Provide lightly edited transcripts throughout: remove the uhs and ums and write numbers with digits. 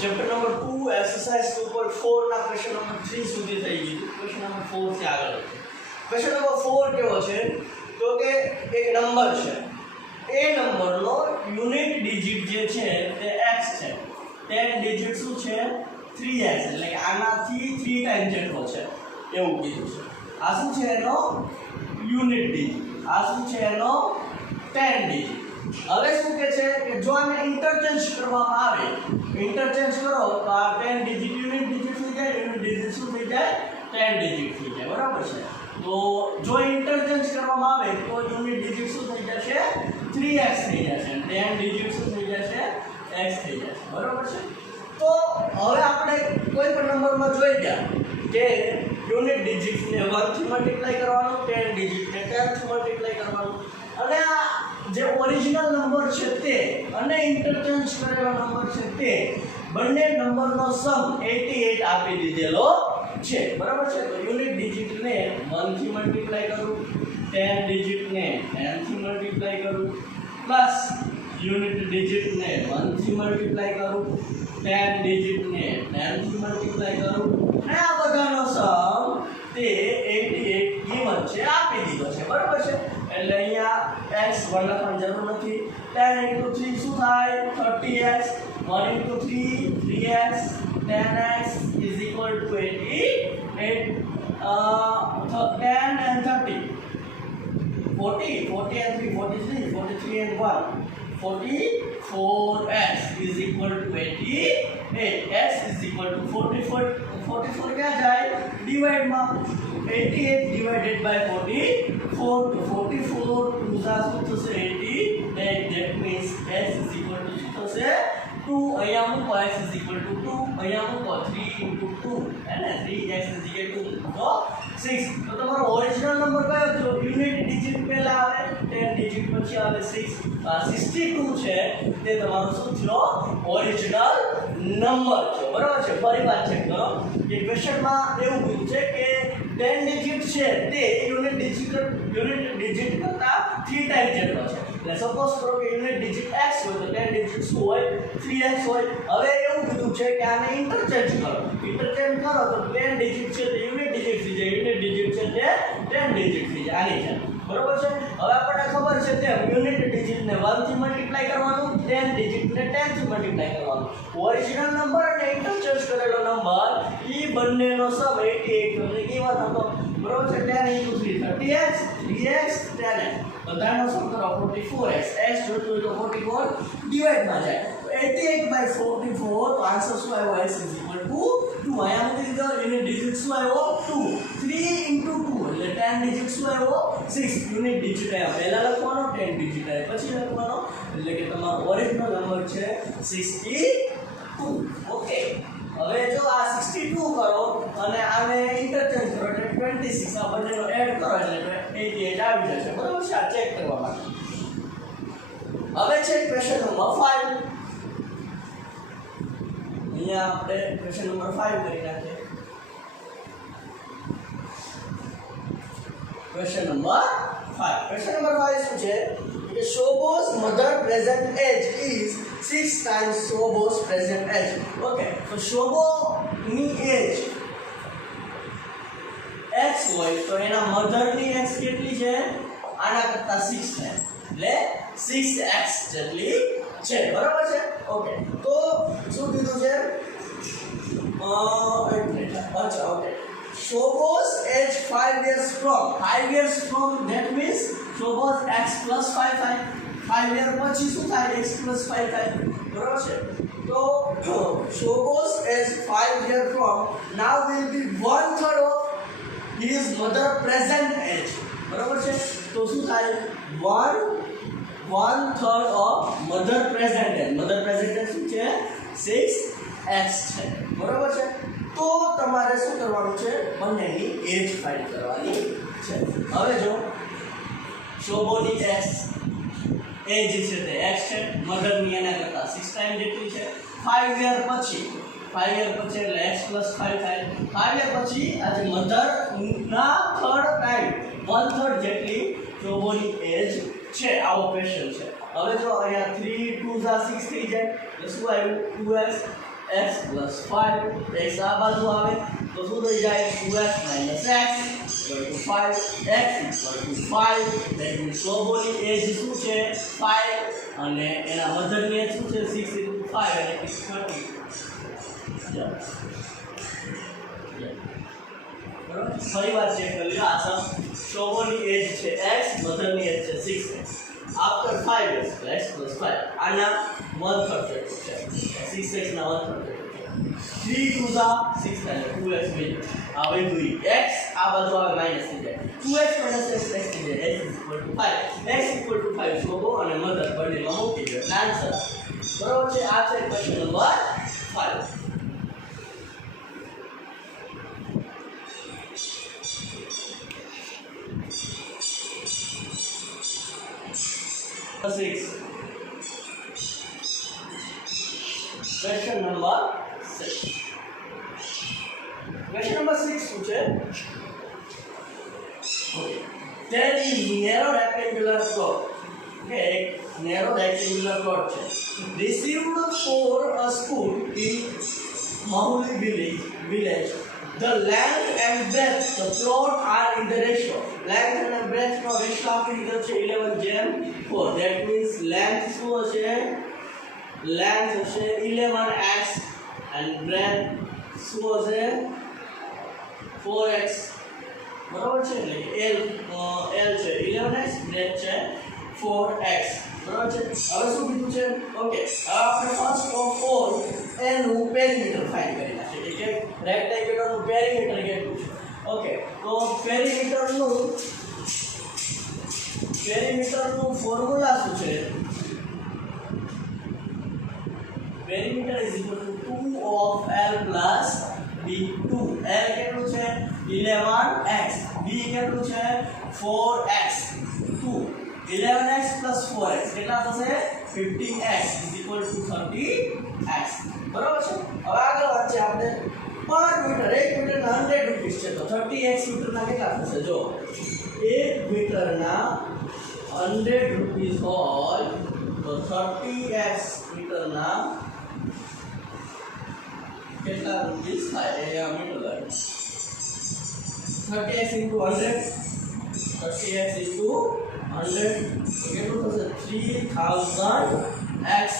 Chapter number 2 exercise 2.4 ના question number 3 સુધી થઈ ગયું. ક્વેશ્ચન નંબર 4 થી આગળ છે. ક્વેશ્ચન નંબર 4 કેવો છે તો કે એક નંબર છે, એ નંબરનો યુનિટ ડિજિટ જે છે તે x છે, 10 ડિજિટ શું છે 3x, એટલે કે આનાથી 3 ટાઈમ જેટલો છે એવું કીધું છે. આ શું છે એનો યુનિટ ડિજિટ, આ શું છે એનો 10 ડિજિટ. હવે શું કહે છે કે જો આને ઇન્ટરચેન્જ કરવામાં આવે, ઇન્ટરચેન્જ કરો તો આ 10 ડિજિટ યુનિટ ડિજિટ થઈ જાય, યુનિટ ડિજિટ શું થઈ જાય 10 ડિજિટ થઈ જાય, બરાબર છે. તો જો ઇન્ટરચેન્જ કરવામાં આવે તો યુનિટ ડિજિટ શું થઈ જશે 3x થઈ જશે, 10 ડિજિટ શું થઈ જશે x થઈ જશે, બરાબર છે. તો હવે આપણે કોઈ પણ નંબરમાં જોઈ ગયા કે યુનિટ ડિજિટને 1 થી મલ્ટીપ્લાય કરવાનું, 10 ડિજિટને 10 થી મલ્ટીપ્લાય કરવાનું, અને આ જે ઓરિજિનલ નંબર છે તે અને ઇન્ટરચેન્જ કરેલો નંબર છે તે બંને નંબરનો સમ 88 આપી દીધેલો છે, બરાબર છે. તો યુનિટ ડિજિટને 1 થી મલ્ટીપ્લાય કરું, 10 ડિજિટને 10 થી મલ્ટીપ્લાય કરું, પ્લસ યુનિટ ડિજિટને 1 થી મલ્ટીપ્લાય કરું, 10 ડિજિટને 10 થી મલ્ટીપ્લાય કરું, અને આ બધાનો સમ તે 88 કિંમત છે આપી દીધો છે, બરાબર છે. એટલે અહીંયા x 1 લખવાની જરૂર નથી. 10 * 3 શું થાય 30x, 1 * 3 3x, 10x = 88. 10 and 30 40 and 3 43, 43 and 1 44x = 88, x = 44 ક્યાં જાય ડિવાઇડમાં, 88 ડિવાઇડેડ બાય 44 તો 44 2 શું થશે 88, that means x = શું થશે 2. અહીંયા મૂકો x = 2, અહીંયા મૂકો 3 * 2 અને 3x = 2 તો 6. તો તમારો ઓરિજિનલ નંબર કયો છે, યુનિટ ડિજિટ પહેલા આવે, 10 ડિજિટ પછી આવે 6. 62 છે તે તમારો શું થયો ઓરિજિનલ નંબર છે, બરાબર છે. ફરી વાત ચેક કરો કે ક્વેશ્ચનમાં એવું કીધું છે કે 10 ડિજિટ છે તે યુનિટ ડિજિટ કરતા 3 ટાઈમ જેટલો છે. એટલે સપોઝ કરો કે યુનિટ ડિજિટ x હોય તો 10 ડિજિટ શું હોય 3x હોય. હવે એવું કીધું છે કે આને ઇન્ટરચેન્જ કરો, ઇન્ટરચેન્જ કરો તો 10 ડિજિટ છે તે યુનિટ ડિજિટ થઈ જાય, યુનિટ ડિજિટ છે તે 10 ડિજિટ થઈ જાય, આની જેમ, બરોબર છે. હવે આપણને ખબર છે તેમ યુનિટ ડિજિટને 1 થી મલ્ટીપ્લાય કરવાનું, 10 ડિજિટને 10 થી મલ્ટીપ્લાય કરવાનું. ઓરિજિનલ નંબર અને ઇન્ટરચેન્જ કરેલો નંબર ઈ બંનેનો સમ 88 એટલે કેવા થતો, બરોબર છે. 10 * 3 30x, 3x 10x, બધાનો સમ કરો 44x, x જોતું હોય તો 44 ડિવાઇડમાં જાય તો 88/44, તો આન્સર શું આવ્યો x = 2. અહીંયા મૂકી દીધો, યુનિટ ડિજિટ શું આવ્યો 2, 3 * 2 એટલે 10 ડિજિટ શું આવ્યો 6. યુનિટ ડિજિટ અહીંયા પહેલા લખવાનો, 10 ડિજિટ અહીંયા પછી લખવાનો, એટલે કે તમારો ઓરિજિનલ નંબર છે 62. ઓકે. હવે જો આ 62 કરો અને આને ઇન્ટરચેન્જ કરો એટલે 26, આ બંનેનો એડ કરો એટલે 88 આવી જશે, બરાબર છે. આ ચેક કરવા માટે. હવે છે ક્વેશ્ચન નંબર 5. અહીંયા આપણે ક્વેશ્ચન નંબર 5 કરી નાખીએ. ક્વેશ્ચન નંબર 5 શું છે કે Shobo's mother present age is 6 times Shobo's present age. Okay, તો Shobo ની એજ x હોય તો એના મધર ની એજ કેટલી છે આના કરતા 6 છે, એટલે 6x જેટલી છે, બરાબર છે. ઓકે, તો શું કીધું છે અચ્છા okay. Shobo's age 5 years from, 5 years from, that means Shobo's x plus 5 થાય, 5 year પછી શું થાય x plus 5 થાય, બરાબર છે. તો Shobo's age 5 year from now will be 1/3 of his mother present age, બરાબર છે. તો શું થાય 1/3 of mother present age, mother present age શું છે 6x છે, બરાબર છે. તો તમારે શું કરવાનું છે બંનેની એજ ફાઇન્ડ કરવાની છે. હવે જો શોબોની એજ છે તે x છે, મધરની એના કરતા 6 ટાઈમ જેટલી છે. 5 યર પછી એટલે x + 5 થાય. 5 યર પછી આ જે મધરના થર્ડ ટાઈમ 1/3 જેટલી શોબોની એજ છે. આવો ક્વેશ્ચન છે. હવે જો અહીંયા 3 * 2 = 6 થઈ જાય એટલે શું આવ્યું 2x, x plus 5 x આ બાજુ આવે તો શું થઈ જાય 2x minus x equal to 5 x equal to 5 that means સોબોની એજ શું છે 5 અને એના મધરની એજ શું છે 6 into 5 એટલે 30 બરાબર ફરી વાર ચેક કરી લો આ સમ સોબોની એજ છે x મધરની એજ છે 6x after 5 years x plus 5 આના 1/3 છે 6x ના 1/3 3 to the 6 એટલે 2x થઈ આ વધ્યું x આ બાજુ આવે માઈનસ થઈ જાય 2x minus x થઈ જાય x equal to 5 x equal to 5 સોબો અને મધર બંનેમાં મૂકી દો એટલે આન્સર બરાબર છે આ છે question number 5 6 question number 6 question number 6 શું છે okay there is narrow rectangular plot okay એક narrow rectangular plot છે received for a school in Mahuli village the length and breadth the plot are in the ratio length and breadth no ratio આપી દીધો છે 11:4 that means length શું હશે length હશે 11x and breadth શું હશે 4x બરાબર છે એટલે l છે 11x breadth છે 4x બરાબર છે હવે શું કીધું છે ઓકે હવે આપણે ફર્સ્ટ ઓફ ઓલ એનું પેરીમીટર ફાઇન્ડ કરી નાખીએ કે રેક્ટેંગ્યુલર નું પેરીમીટર કેટલું છે ઓકે તો પેરીમીટર નું ફોર્મ્યુલા શું છે perimeter is equal to 2 of L plus B 2 L કેટલું છે 11x B કેટલું છે 4x 2 11x plus 4x કેટલા થશે 15x is equal to 30x બરાબર છે હવે આગળ વાત છે આપણે પર મીટર 1 મીટરના 100 રૂપિયા છે તો 30x મીટરના કેટલા થશે જો 1 મીટરના 100 રૂપિયા હોય તો 30x મીટરના કેટલા રૂપીસ થાય એ મીટર લાગે 30x into 100 30x into 100 કેટલું થશે 3000x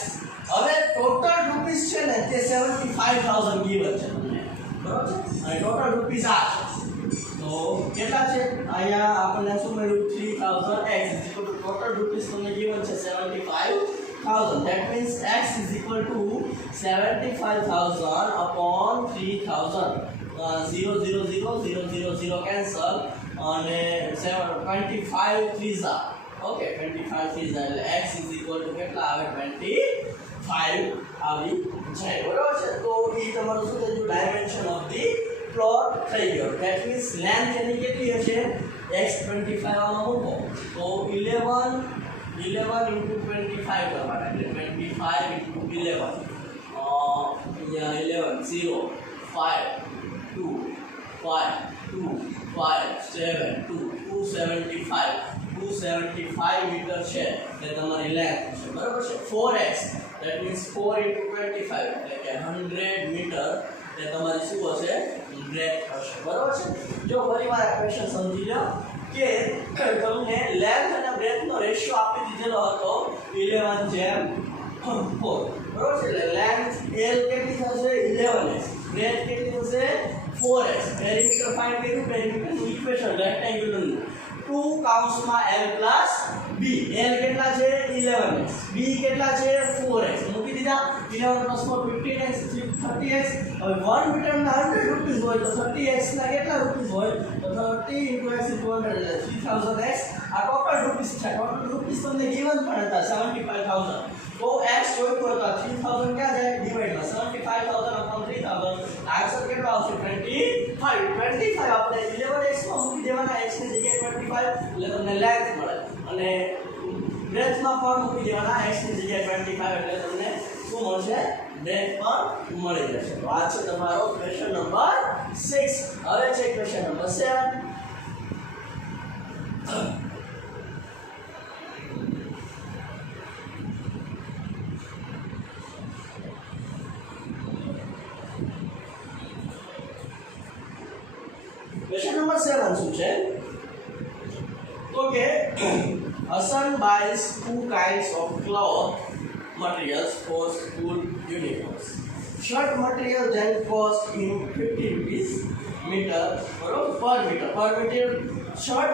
હવે ટોટલ રૂપીસ છે ને તે 75000 ગીવન છે તમને બરાબર છે અને ટોટલ રૂપીસ આ છે તો કેટલા છે અહીંયા આપણને શું મળ્યું 3000x ટોટલ રૂપીસ તમને ગીવન છે 75000 that means x is equal to 75000 upon 3000 0 0 0 0 0 0 cancel અને 25 3s okay 25 3s એટલે x is equal to કેટલા આવે 25 આવી જાય બરાબર છે તો ઈ તમારું શું થઈ ગયું ડાયમેન્શન ઓફ ધી પ્લોટ થઈ ગયો that means લેન્થ એની કેટલી હશે x 25 આમાં મૂકો તો 11 into 25 કરવાના એટલે 25 into 11 11 0 5 2 5 2 5 7 2 275 મીટર છે એટલે તમારી લેન્થ છે બરાબર છે 4x that means 4 into 25 એટલે કે 100 મીટર એટલે તમારી શું હશે બ્રેથ હશે બરાબર છે જો ફરીવાર આ ક્વેશ્ચન સમજી લો કે તમને લેન્થ અને બ્રેથ નો રેશિયો આપી દીધેલો હતો 11:4 બરાબર છે એટલે લેન્થ l કેટલી થશે 11x બ્રેથ કેટલી થશે 4x પેરીમીટર ફાઇન્ડ કર્યું પેરીમીટર નું ઇક્વેશન રેક્ટેંગ્યુલર નું 2 કાઉન્સમાં l plus b l કેટલા છે 11x b કેટલા છે 4x મૂકી દીધા 11 plus 4 15x 30x હવે 1 મીટર ના 100 રૂપિયા હોય તો 30x ના કેટલા રૂપિયા હોય તો 30 into x is 200 એટલે 3000x આ ટોટલ રૂપિયા છે ટોટલ રૂપિયા તમને given પણ હતા 75000 તો x જોઈતો હતો 3000 ક્યાં જાય ડિવાઇડમાં 75000 upon 3000 આન્સર કેટલો આવશે 25 આપણે 11x માં મૂકી દેવાના x ની જગ્યાએ 25 એટલે તમને લેન્થ મળે અને બ્રેથ માં પણ મૂકી દેવાના x ની જગ્યાએ 25 એટલે તમને શું મળશે બ્રેથ પણ મળી જશે તો આ છે તમારો ક્વેશ્ચન નંબર 6 હવે છે ક્વેશ્ચન નંબર 7 question 7 શું છે તો કે Hassan buys 2 kinds of cloth materials for school uniforms. Shirt material then cost him 50 rupees meter per meter shirt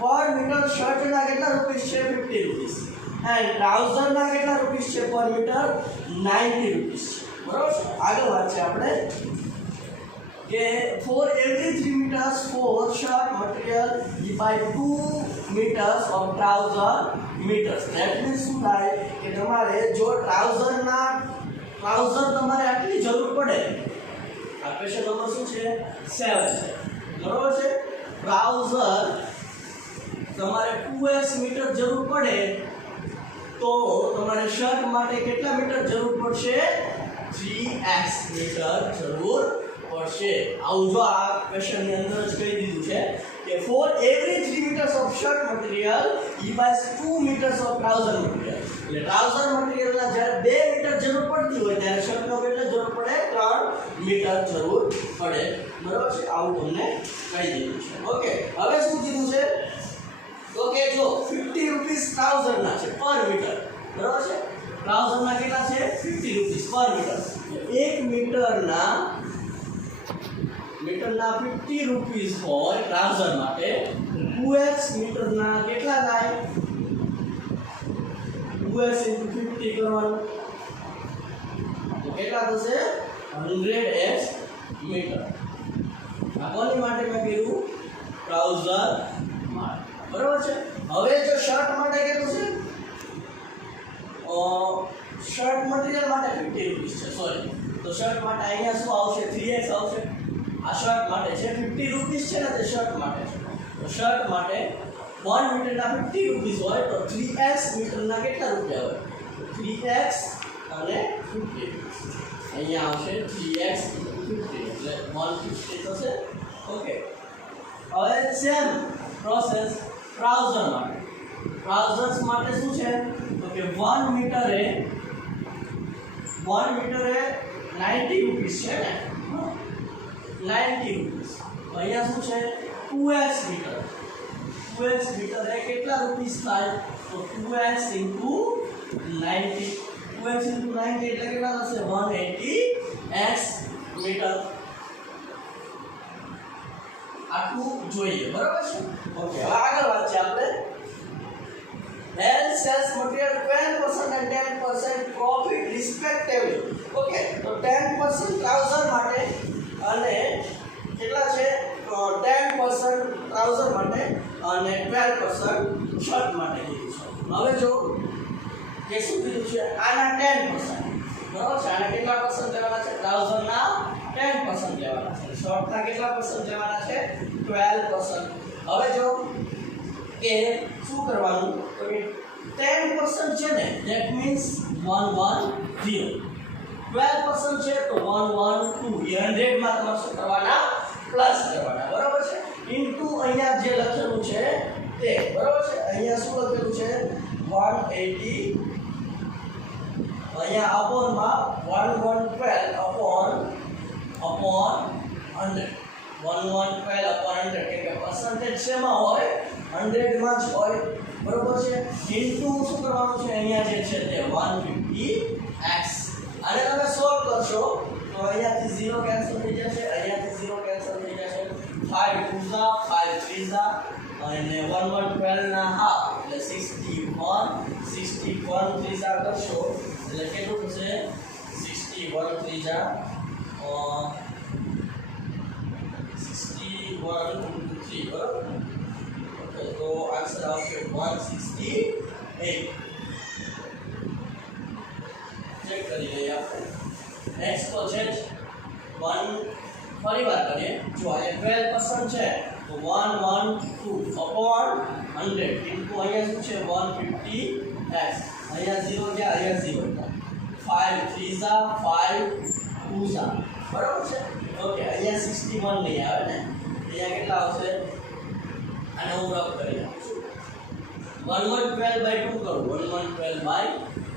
per meter shirt ના કેટલા રૂપિયા છે 50 rupees and trouser ના કેટલા રૂપિયા છે પર મીટર 90 rupees બરોબર આગળ વાત છે આપણે કે for every 3 meters for shirt material you buy 2 meters of trouser meters that means શું થાય કે તમારે જો trouser તમારે આટલી જરૂર પડે આ ક્વેશ્ચન નંબર શું છે 7 છે બરોબર છે ટ્રાઉઝર તમારે 2s મીટર જરૂર પડે તો તમારે શર્ટ માટે કેટલા મીટર જરૂર પડશે 3s મીટર જરૂર પડશે આવું જો આ ક્વેશ્ચન ની અંદર જ કહી દીધું છે કે for every 3 meters of shirt material he buys 2 meters of trouser material એટલે trouser material ના જ્યારે 2 મીટર જરૂર પડતી હોય ત્યારે શર્ટ નો કેટલો જરૂર પડે 3 મીટર જરૂર પડે બરાબર છે આવું તમને કહી દીધું છે ઓકે હવે શું કીધું છે તો કે જો 50 રૂપિયા trouser ના છે પર મીટર બરાબર છે trouser ના કેટલા છે 50 રૂપિયા પર મીટર 1 મીટરના 50 રૂપિયા હોય ટ્રાઉઝર માટે 2x મીટરના કેટલા થાય 2x * 50 કરવાનું તો કેટલા થશે 100x મીટર આ કોની માટે મેં કીધું ટ્રાઉઝર માટે બરાબર છે હવે જો શર્ટ માટે કેટલું છે શર્ટ મટીરીયલ માટે 50 રૂપિયા છે સોરી તો શર્ટ માટે અહીંયા શું આવશે 3x આવશે આ શર્ટ માટે છે 50 રૂપિયા છે ને તે શર્ટ માટે છે તો શર્ટ માટે 1 મીટરના 50 રૂપિયા હોય તો 3x મીટરના કેટલા રૂપિયા હોય 3x અને 50 અહીંયા આવશે 3x * 50 એટલે 150 થશે ઓકે હવે સેમ પ્રોસેસ ટ્રાઉઝર માટે ટ્રાઉઝર્સ માટે શું છે તો કે 1 મીટરે 90 રૂપિયા છે ને 90 રૂપિયા અહીંયા શું છે 2x મીટર એ કેટલા રૂપિયા થાય તો 2x * 90 2x * 90 એટલે કેટલા થશે 180x મીટર આટલું જોઈએ બરાબર છે ઓકે હવે આગળ વાત છે આપણે Hell sells material 12% and 10% profit respectively. Okay, તો 10% trouser માટે અને કેટલા છે 10% trouser માટે અને 12% શર્ટ માટે કીધું છે હવે જો કે શું કીધું છે આના 10% બરાબર છે આના કેટલા પરસન્ટ લેવાના છે trouser ના 10% લેવાના છે શર્ટ ના કેટલા પરસન્ટ લેવાના છે 12% હવે જો કે શું કરવાનું તો કે 10% છે ને that means 110 12% છે તો 112 એ 100 માં તમારે શું કરવાના પ્લસ કરવાના બરાબર છે ઇન્ટુ અહીંયા જે લખેલું છે તે બરાબર છે અહીંયા શું લખેલું છે 180 અહીંયા અપોન માં 1112 અપોન 100 1112 અપોન 100 કે પર્સન્ટેજ શેમાં હોય 100 માં જ હોય બરોબર છે ઇન્ટુ શું કરવાનું છે અહીંયા જે છે તે 150x અને તમે સોલ્વ કરશો તો અહીંયાથી 0 કેન્સલ થઈ જશે અહીંયાથી 0 કેન્સલ થઈ જશે 5 2 ઝા 5 3 ઝા અને 1112 ના હાફ એટલે 61 3 ઝા કરશો એટલે કેટલું થશે 61 3 ઝા 61 3 બરાબર તો આન્સર આવશે 168 ચેક કરી લઈએ આપણે નેક્સ્ટ તો છે 1 ફરી વાર કરીએ જો આ 12% છે તો 112 અપોન 100 ઇન્ટુ અહીંયા શું છે 150x અહીંયા 0 ગયા અહીંયા 0 5 3 ઝા 5 2 ઝા બરાબર છે ઓકે અહીંયા 61 નહીં આવે ને અહીંયા કેટલા આવશે અને હું રબ કરી નાખું 112 by 2 કરું 112 by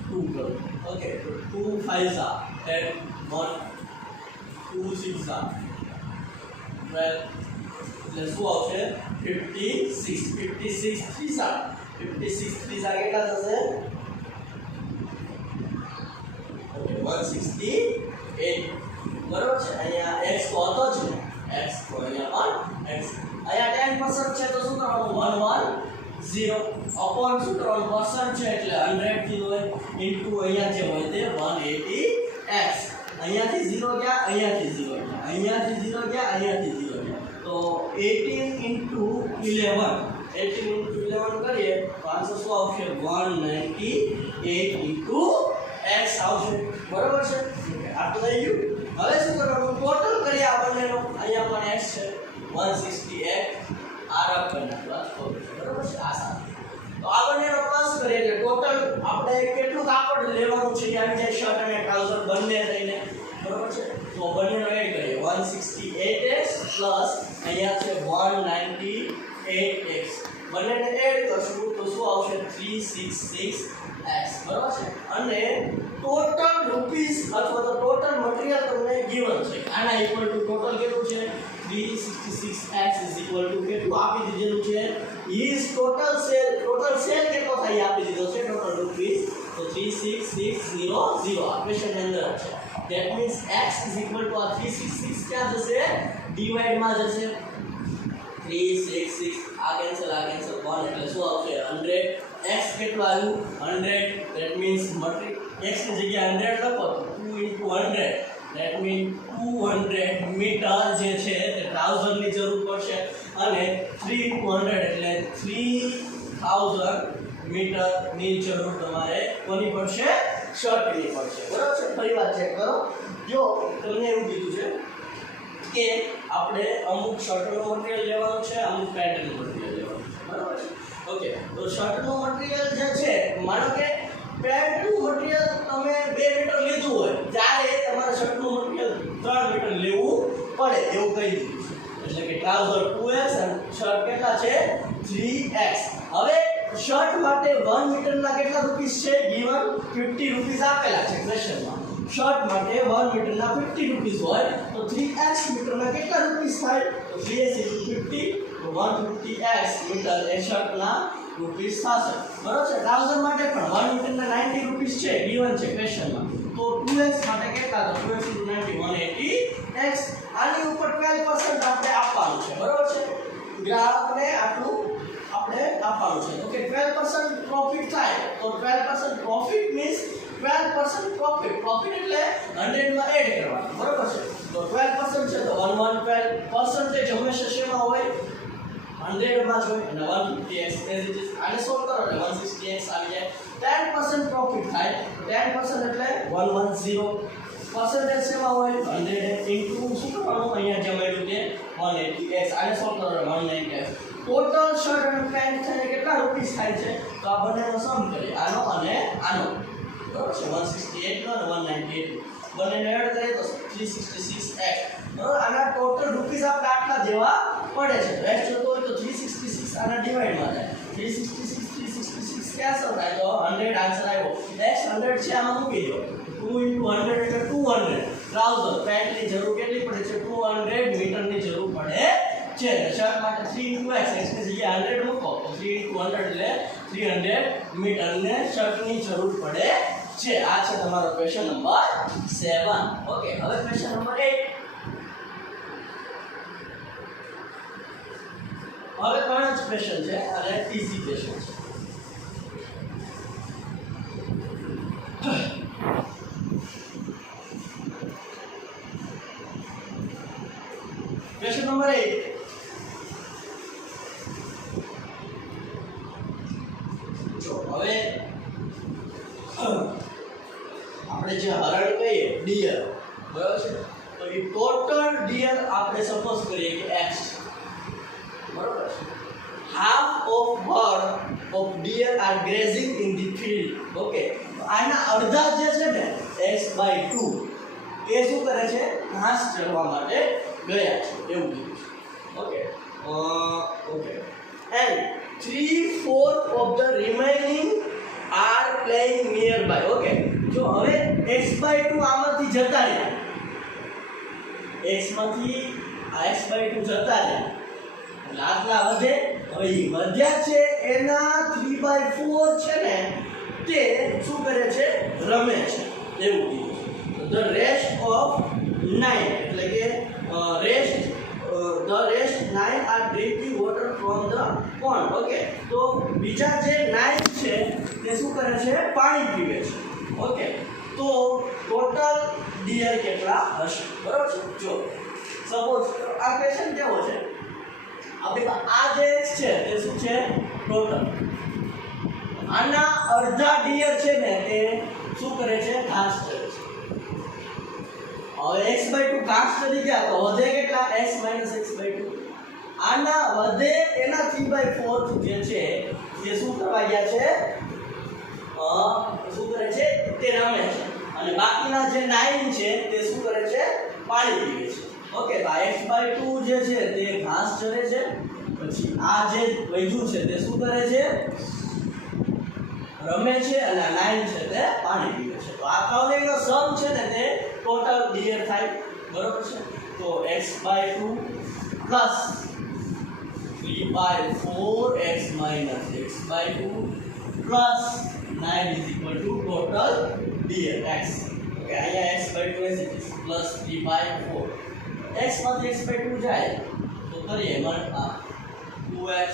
2 કરું ઓકે 2 5 ઝા 10 1 2 6 ઝા 12 એટલે શું આવશે 56 56 ત્રીસા 56 ત્રીસા કેટલા થશે ઓકે 168 બરોબર છે અહીંયા x તો હતો જ ને x તો અહીંયા પણ x અહીંયા 10% છે તો શું કરવાનું 110 અપોન શું કરવાનું percent છે એટલે 100 થી હોય ઇન્ટુ અહીંયા જે હોય તે 180x અહીંયાથી 0 ગયા અહીંયાથી 0 ગયા અહીંયાથી 0 ગયા અહીંયાથી 0 ગયા તો 18 ઇન્ટુ 11 18 ઇન્ટુ 11 કરીએ તો આન્સર શું આવશે 198 ઇન્ટુ x આવશે બરોબર છે આટલું થઈ ગયું હવે શું કરવાનું ટોટલ કરીએ આ બંનેનો અહીંયા પણ x છે 168 આર આપણને પ્લસ બરોબર છે આ સાથે તો આ બંનેનો પ્લસ કરીએ એટલે ટોટલ આપણે કેટલું કાપડ લેવાનું છે આવી જાય શર્ટ અને ટ્રાઉઝર બંને થઈને બરોબર છે તો બંનેનો એડ કરીએ 168x પ્લસ અહીંયા છે 198x બંનેને એડ કરશું તો શું આવશે 366x બરોબર છે અને ટોટલ રૂપીસ અથવા તો ટોટલ મટીરીયલ તમને ગિવન છે આના ઇક્વલ ટુ ટોટલ કેટલું છે 366x ઇઝ ઇક્વલ ટુ કેટલું આપી દીધેલું છે ઇઝ ટોટલ સેલ કેટલો થાય આપી દીધો છે ટોટલ રૂપીસ તો 36600 આ ક્વેશ્ચન ની અંદર છે that means x is equal to આ 366 ક્યાં જશે ડિવાઇડ માં જશે 366 આ કેન્સલ 1 એટલે શું આવશે 100 x કેટલું આવ્યું 100 ધેટ મીન્સ x ની જગ્યાએ 100 લખો 2 * 100 ધેટ મીન્સ 200 મીટર જે છે તે ટ્રાઉઝર ની જરૂર પડશે અને 3 * 100 એટલે 3000 મીટર ની જરૂર તમારે કોની પડશે શર્ટ ની પડશે બરાબર છે ફરીવાર ચેક કરો જો તમને એવું કીધું છે કે આપણે અમુક શર્ટનું મટીરીયલ લેવાનું છે અમુક પેન્ટનું મટીરીયલ લેવાનું છે બરાબર છે ઓકે તો શર્ટનું મટીરીયલ જે છે માનો કે પેન્ટનું મટીરીયલ તમે 2 મીટર લીધું હોય ત્યારે તમારે શર્ટનું મટીરીયલ 3 મીટર લેવું પડે એવું કહી દીધું છે એટલે કે ટ્રાઉઝર 2x અને શર્ટ કેટલા છે 3x હવે શર્ટ માટે 1 મીટરના કેટલા રૂપીસ છે ગિવન 50 રૂપીસ આપેલા છે ક્વેશ્ચનમાં શર્ટ માટે 1 મીટરના 50 રૂપીસ હોય તો 3x મીટરના કેટલા રૂપીસ થાય તો 3x * 50 તો 150x મીટર એ શર્ટના રૂપીસ થશે બરોબર છે ટ્રાઉઝર માટે પણ 1 મીટરના 90 રૂપીસ છે ગિવન છે ક્વેશ્ચનમાં તો 2x માટે કેટલા તો 2x * 90 180x આની ઉપર 12% આપણે આપવાનું છે બરોબર છે ગ્રાહકને આટલું આપણે આપવાનું છે ઓકે 12% પ્રોફિટ થાય તો 12% પ્રોફિટ મીન્સ 12% પ્રોફિટ એટલે 100 માં એડ કરવાનું બરોબર છે તો 12% છે તો 112% હંમેશા શેમાં હોય 100 માં જ હોય અને 150x એઝ ઇટ ઇઝ આને સોલ્વ કરો એટલે 160x આવી જાય 10% પ્રોફિટ થાય 10% એટલે 110 percentage શેમાં હોય 100 ઇન્ટુ શું કરવાનું અહીંયા જે મળ્યું તે 180x આને સોલ્વ કરો એટલે 190x ટોટલ શર્ટ અને પેન્ટ થઈને કેટલા રૂપીસ થાય છે તો આ બંનેનો સમ કરીએ આનો અને આનો બરોબર છે 168 નો અને 198 બંનેને એડ કરીએ તો 366x બરોબર આના ટોટલ રૂપીસ આપણે આટલા દેવા પડે છે x જોતો હોય તો 366 આના ડિવાઇડ માં થાય 366 કેન્સલ થાય તો 100 આન્સર આવ્યો x 100 છે આમાં મૂકી દો 2 * 100 એટલે 200 ટ્રાઉઝર પેન્ટની જરૂર કેટલી પડે છે 200 મીટરની જરૂર પડે છે શર્ટ માટે 3 * x x ની જગ્યાએ 100 મૂકો તો 3 * 100 એટલે 300 મીટરને શર્ટની જરૂર પડે છે આ છે તમારો ક્વેશ્ચન નંબર 7 ઓકે હવે ક્વેશ્ચન નંબર 8 હવે કોણ જ ક્વેશ્ચન છે અને ઈઝી ક્વેશ્ચન છે ક્વેશ્ચન નંબર 8 જો હવે આપણે જે હરણ કહીએ ડિયર બરાબર છે તો એ ટોટલ ડિયર આપણે સપોઝ કરીએ કે x બરાબર છે half of bird of deer are grazing in the field okay આના અડધા જે છે ને x/2 એ શું કરે છે ઘાસ ચરવા માટે ગયા છે એવું કીધું છે okay okay and 3/4 of the remaining are playing nearby okay જો હવે x/2 આમાંથી જતા રહ્યા x માંથી આ x/2 જતા રહ્યા એટલે આટલા વધે. હવે ઈ વધ્યા છે એના 3/4 છે ને તે શું કરે છે? રમે છે. એવું કીધું. ધ રેસ્ટ ઓફ 9 એટલે કે the rest 9 are drinking water from the pond. Okay, તો બીજા જે 9 છે તે શું કરે છે? પાણી પીવે છે. ઓકે, તો ટોટલ ડિયર કેટલા હશે? બરોબર છે. જો સપોઝ આ ક્વેશ્ચન કેવો છે? આપણી આ જે છે તે શું છે? ટોટલ. આના અડધા ડિયર છે ને તે શું કરે છે? ઘાસ ચરે છે. હવે x/2 ઘાસ ચરી ગયા તો વધે કેટલા? x - x/2. આના વધે એના 3/4 જે છે તે શું કરવા ગયા છે? શું કરે છે? તે રમે છે. અને બાકીના જે 9 છે તે શું કરે છે? પાણી પીવે છે. ઓકે, તો x/2 જે છે તે ઘાસ ચરે છે. પછી આ જે વધ્યું છે તે શું કરે છે? રમે છે. અને 9 છે તે પાણી પીવે છે. તો આ ત્રણેયનો સમ છે ને તે ટોટલ ડિયર થાય. બરોબર છે. તો x/2 plus 3/4 x - x/2 plus 9 is equal to total deer x. Okay, અહીંયા x/2 પ્લસ 3/4 x માંથી x/2 જાય તો કરીએ મન આ 2x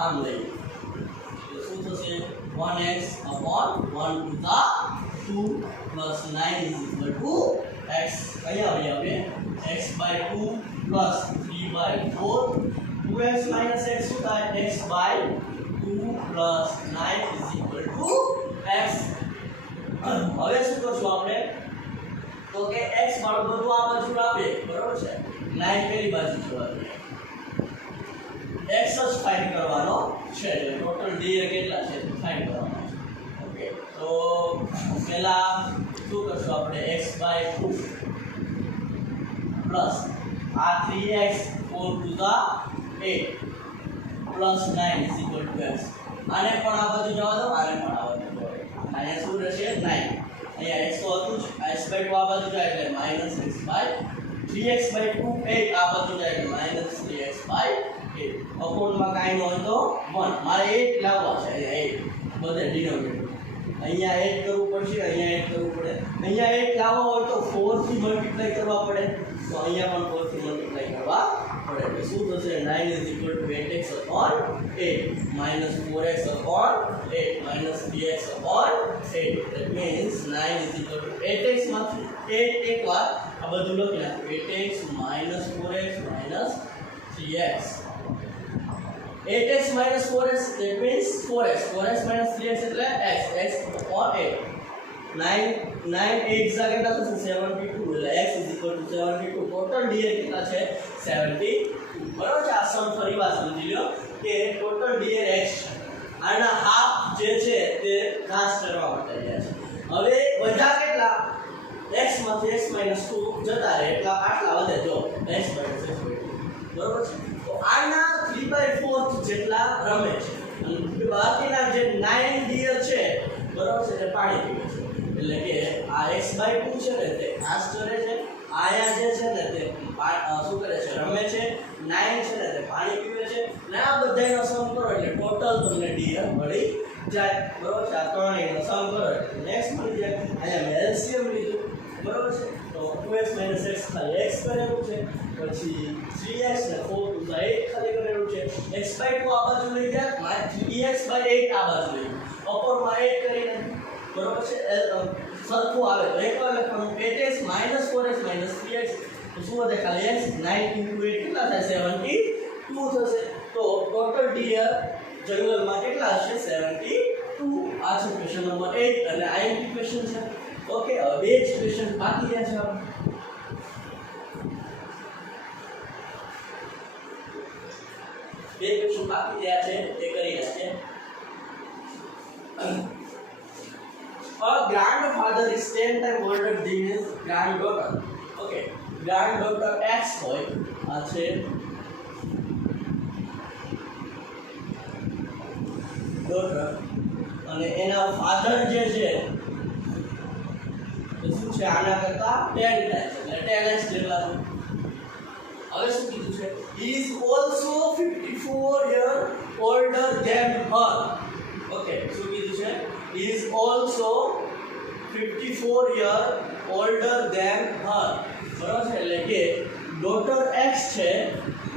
આમ લઈએ તો શું થશે? 1x upon 1 to the 2 plus 9 is equal to x. અહીંયા આવે x/2 plus 3/4 2x minus x શું થાય? x/2 plus 9 is equal to x. હવે શું કરશું આપણે? તો કે x વાળું બધું આ બાજુ લાવીએ. બરોબર છે. 9 પેલી બાજુ જવાનું. x જ ફાઇન્ડ કરવાનો છે. એટલે ટોટલ ડિયર કેટલા છે તે ફાઇન્ડ કરવાનો છે. ઓકે, તો પહેલા શું કરશું આપણે? x/2 પ્લસ આ 3x 4 to the 8 plus 9 is equal to x. આને પણ આ બાજુ જવા દો. આને પણ આ બાજુ જવા દો. અહીંયા શું રહેશે? 9. અહીંયા x તો હતું જ. x/2 આ બાજુ જાય એટલે -x/3x/2 8 આ બાજુ જાય એટલે -3x/8 અપોનમાં કાઈ ન હોય તો 1. મારે 8 લાવવા છે. અહીંયા 8 બધે ડિનોમિનેટર. અહીંયા 8 કરવું પડશે. અહીંયા 8 કરવું પડે. અહીંયા 8 લાવવા હોય તો 4 થી મલ્ટીપ્લાય કરવા પડે. તો અહીંયા પણ 4 થી મલ્ટીપ્લાય કરવા પડે. એટલે શું થશે? 9 is equal to 8x upon 8 minus 4x upon 8 minus 3x upon 8. That means 9 is equal to 8x માંથી 8 એક વાર આ બધું લખી નાખો. 8x minus 4x minus 3x. 8x minus 4x that means 4x. 4x minus 3x એટલે x. x upon 8. 9 8 જા કેટલા થશે? 72. એટલે x is equal to 72. Total deer કેટલા છે? 72. બરોબર છે. આ સમ ફરીવાર સમજી લો કે ટોટલ ડિયર x છે. આના હાફ જે છે તે ઘાસ કરવા માટે ગયા છે. હવે વધ્યા કેટલા? x માંથી x - 2 જતા રહે એટલે આટલા વધે. જો x - x/2. બરોબર છે. તો આના 3/4 જેટલા રમે છે. અને બાકીના જે 9 ડિયર છે બરોબર છે તે પાણી પીવે છે. એટલે કે આ x/2 છે ને તે ઘાસ ચરે છે. આયા જે છે ને તે શું કરે છે? રમે છે. 9 છે ને તે પાણી પીવે છે. ને આ બધાયનો સમ કરો એટલે ટોટલ તમને ડિયર મળી જાય. બરોબર છે. આ ત્રણેયનો સમ કરો એટલે નેક્સ્ટ મળી જાય. અહીંયા મેં એલસીએમ લીધું. બરોબર છે. તો 2x - x ખાલી x કરેલું છે. પછી 3x ને 4 to the 8 ખાલી કરેલું છે. x/2 આ બાજુ લઈ જાય. 3x/8 આ બાજુ લઈ જાય. અપરમાં 8 કરીને બરોબર છે. સરખું આવે તો એક વાર લખવાનું 8x - 4x - 3x. તો શું વધે? ખાલી x. 9 * 8 કેટલા થાય? 72 થશે. તો ટોટલ ડિયર જનરલમાં કેટલા હશે? 72. આ છે ક્વેશ્ચન નંબર 8 અને આઈએમપી ક્વેશ્ચન છે. ઓકે, હવે બે જ ક્વેશ્ચન બાકી રહ્યા છે. બે ક્વેશ્ચન બાકી રહ્યા છે તે કરી નાખીએ. A grandfather is 10 times older than his granddaughter. Okay, granddaughter x હોય. આ છે daughter અને એના ફાધર જે છે તો શું છે? આના કરતા 10 times એટલે 10x જેટલા છે. હવે શું કીધું છે? He is also 50 54 year older than her. Okay, શું કીધું છે? Is also 54 year older than her. બરાબર છે, એટલે કે ડોટર x છે,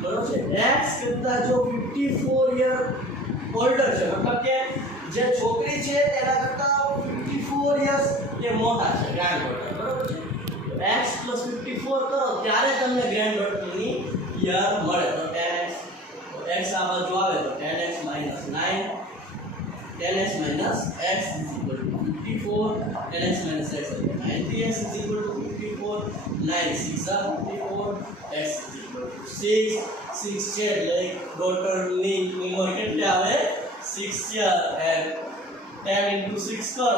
બરાબર છે, x કરતા જો 54 year older છે, મતલબ કે જે છોકરી છે એના કરતા 54 years એ મોટા છે, ગ્રાન્ડ ડોટર, બરાબર છે. x + 54 કરો ત્યારે તમને ગ્રાન્ડ ડોટરની યર મળે. તો 10x, તો x આ બાજુ આવે તો 10x - 9, 10x - x = 54, 10x - x એટલે 93x = 54, 9 * 6 = 54, x = 6, 6 છે એટલે ડોટરની ઉંમર કેટલી આવે? 6 year and 10 * 6 કરો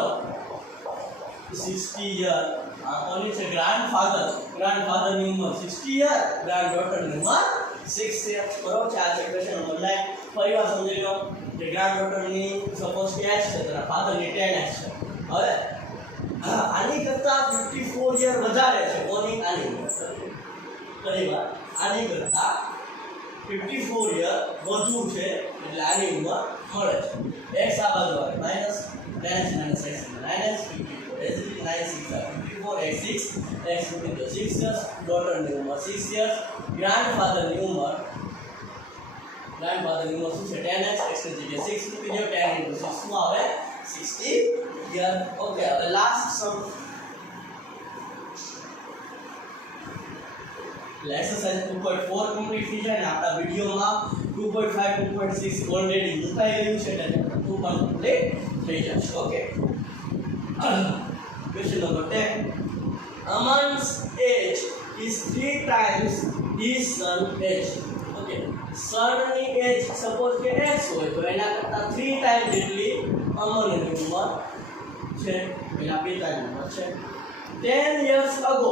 60 year. આ કોની છે? ગ્રાન્ડફાધરની ઉંમર 60 year, ગ્રાન્ડડોટરની ઉંમર 6 year. બરોબર છે. આ છે ક્વેશ્ચન નંબર 9. ફરીવાર સમજી લો કે ગ્રાન્ડડોટરની સપોઝ કે x છે, તેના ફાધરની 10x છે. હવે આની કરતા 54 year વધારે છે. કોની? આની ઉંમર. ફરીવાર આની કરતા 54 year વધુ છે એટલે આની ઉંમર મળે છે. x આ બાજુ આવે minus 10x - x 9x 54 as 9 * 6 = 54, x 6, x = 6 years, ડોટરની ઉંમર 6 years, ગ્રાન્ડફાધરની ઉંમર શું છે? 10x, x ની જગ્યાએ 6 મૂકી દો, 10 * 6 શું આવે? 60 year. ઓકે, હવે લાસ્ટ સમ એક્સરસાઇઝ 2.4 કમ્પ્લીટ થઈ જાય ને આપણા વિડિયોમાં 2.5 2.6 ઓલરેડી મુકાઈ ગયું છે એટલે 2 પણ કમ્પ્લીટ થઈ જશે. Okay, question number 10. Aman's age is 3 times his son's age. Okay, સનની એજ સપોઝ કે x હોય તો એના કરતા 3 ટાઈમ જેટલી અમનની ઉંમર છે, એના પિતાની ઉંમર છે. 10 years ago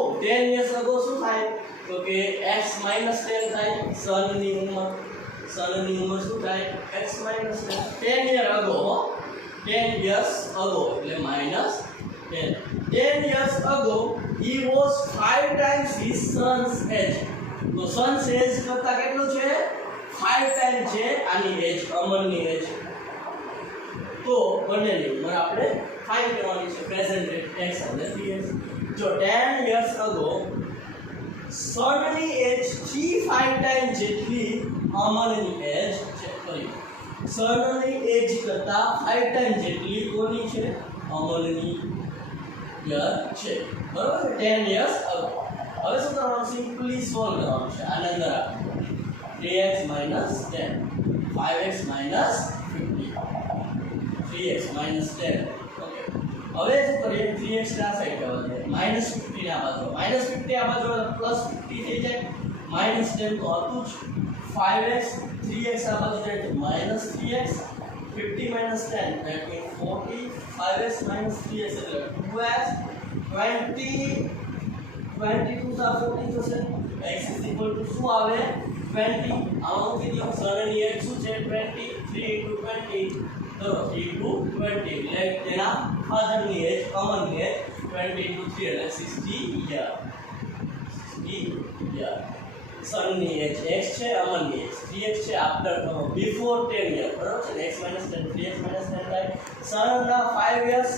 શું થાય? તો કે x - 10 થાય. સનની ઉંમર શું થાય? x - 10. 10 years ago એટલે -10. 10 years ago he was 5 times his son's age. તો son's age કરતા કેટલું છે? 5 ટાઈમ છે આની એજ, અમરની એજ. તો બંનેની ઉંમર આપણે ફાઇન્ડ કરવાની છે. પ્રેઝન્ટ x અને 3x. જો 10 years ago સનની એજ થી 5 ટાઈમ જેટલી અમરની એજ છે. કરી સનની એજ કરતા 5 ટાઈમ જેટલી કોની છે? અમરની યર છે. બરોબર છે. 10 years ago. હવે શું કરવાનું? સિમ્પલી સોલ્વ કરવાનું છે. આની અંદર 3x - 10, 5x - 50, 3x - 10. ઓકે, હવે શું કરીએ? 3x ના સાઈડ જવા દે, -50 ને આ બાજુ, -50 આ બાજુ +50 થઈ જાય, -10 તો હતું જ. 5x 3x આ બાજુ જાય તો -3x, 50 - 10 that means 40, 5x - 3x એટલે 2x, 22 * 40 થશે. x = શું આવે? 20. આમાં મૂકી દો. સનની એજ શું છે? 20. 3 * 20 તો 3 * 20 એટલે તેના ફાધરની એજ, અમનની એજ 20 * 3 એટલે 60 year. 60 year. સનની એજ x છે, અમનની એજ 3x છે. આફ્ટર બિફોર 10 year, બરાબર છે. x - 10 3x - 10 થાય. સનના 5 years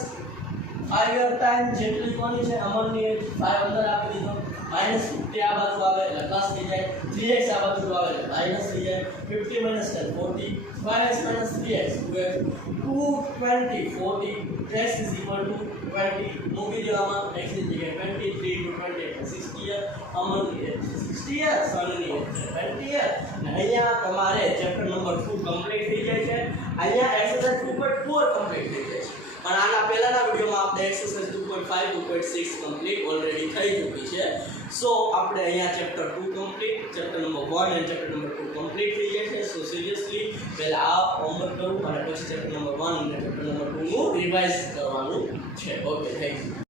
ટાઈમ જેટલી કોની છે? અમરની એજ. 5 અંદર આપી દીધો. -50 આ બાજુ આવે એટલે પ્લસ થઈ જાય. 3x આ બાજુ આવે એટલે માઈનસ થઈ જાય. 50 - 10 40, 5x - 3x 220, 40, x = 20. મૂકી દો આમાં. x ની જગ્યાએ 20, 3 * 20 એટલે 60 year. અમરની એજ 60 year, સનની એજ 20 year. અને અહીંયા તમારે ચેપ્ટર નંબર 2 કમ્પ્લીટ થઈ જાય છે. અહીંયા એક્સરસાઇઝ 2.4 કમ્પ્લીટ થઈ જાય છે. પણ આના પહેલાના વિડિયોમાં આપણે એક્સરસાઇઝ 2.5 2.6 કમ્પ્લીટ ઓલરેડી થઈ ચૂકી છે. સો આપણે અહીંયા ચેપ્ટર 2 કમ્પ્લીટ, ચેપ્ટર નંબર 1 અને ચેપ્ટર નંબર 2 કમ્પ્લીટ થઈ જાય છે. સો સિરિયસલી પહેલા આ હોમવર્ક કરવું અને પછી ચેપ્ટર નંબર 1 અને ચેપ્ટર નંબર 2 નું રિવાઇઝ કરવાનું છે. Okay, thank you.